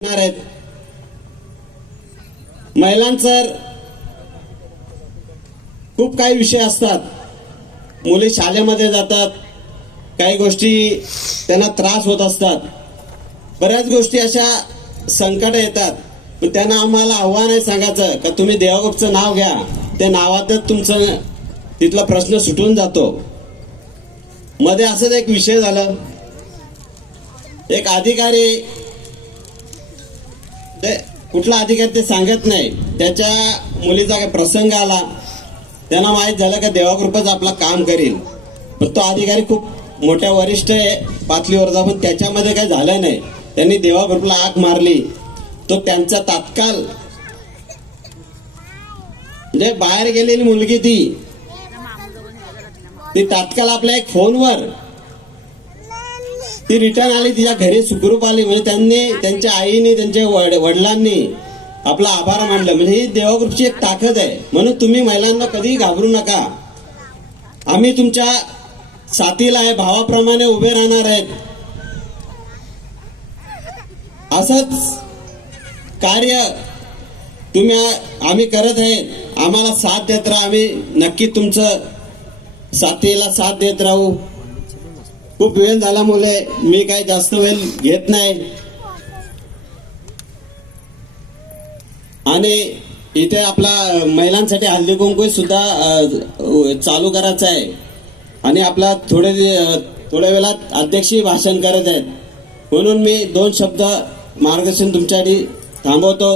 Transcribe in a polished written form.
आहेत महिलांचं खूप काही विषय असतात। मुली शाळेमध्ये जातात, काही गोष्टी त्यांना त्रास होत असतात, बऱ्याच गोष्टी अशा संकट येतात। पण त्यांना आम्हाला आव्हान आहे सांगायचं का तुम्ही देवागुप्तचं नाव घ्या, त्या नावातच तुमचं तिथला प्रश्न सुटून जातो। मध्ये असंच एक विषय झाला, एक अधिकारी कुठला अधिकारी ते सांगत नाही, त्याच्या मुलीचा काही प्रसंग आला, त्यांना माहित झालं का देवाकृपाच आपला काम करील, पण तो अधिकारी खूप मोठ्या वरिष्ठ पातळीवर जा, पण त्याच्यामध्ये काही झालं नाही। त्यांनी देवाकृपला आग मारली, तो त्यांचा तात्काळ म्हणजे बाहेर गेलेली मुलगी ती तात्काळ आपल्या एक फोनवर ती रिटर्न आली, तिच्या घरी सुखरूप आली। म्हणजे त्यांनी त्यांच्या आईने त्यांच्या वडिलांनी आपला आभार मानलं। म्हणजे ही देवाकृपची एक ताकद आहे। म्हणून तुम्ही महिलांना कधी घाबरू नका, आम्ही तुमच्या साथीला आहे, भावाप्रमाणे उभे राहणार आहेत। असंच कार्य आम्ही करत आहे, आम्हाला साथ देत राहा, आम्ही नक्की तुमचं साथीला साथ देत राहू। खूप वेळ झाल्यामुळे मी काही जास्त वेळ घेत नाही, आणि इथे आपला महिलांसाठी हळदी कुंकू सुद्धा चालू करायचं आहे, आणि आपला थोड्या वेळात अध्यक्षही भाषण करत आहेत। म्हणून मी 2 शब्द मार्गदर्शन तुमच्यासाठी थांबवतो।